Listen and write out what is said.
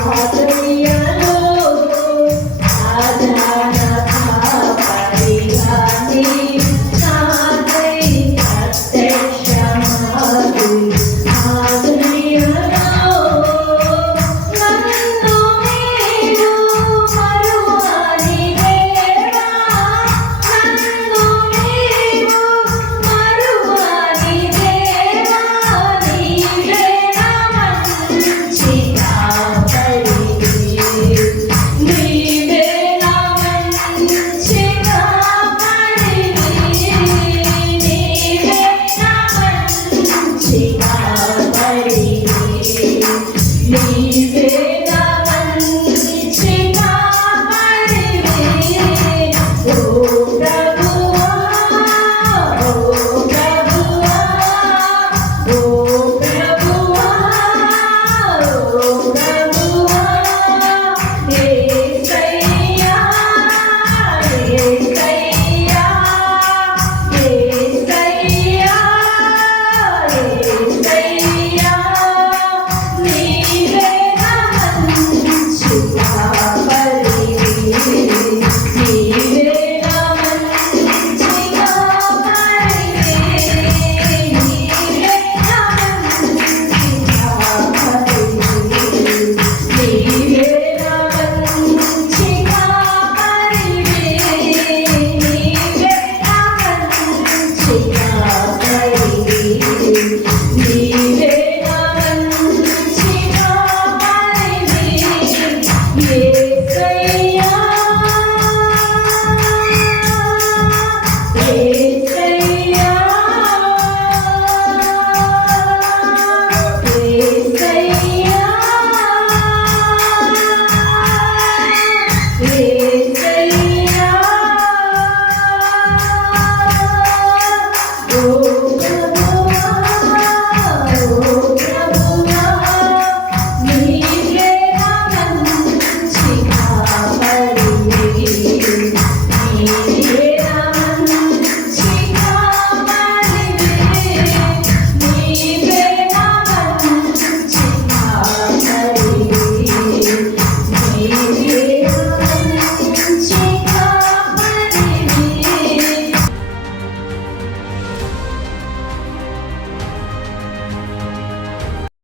hard to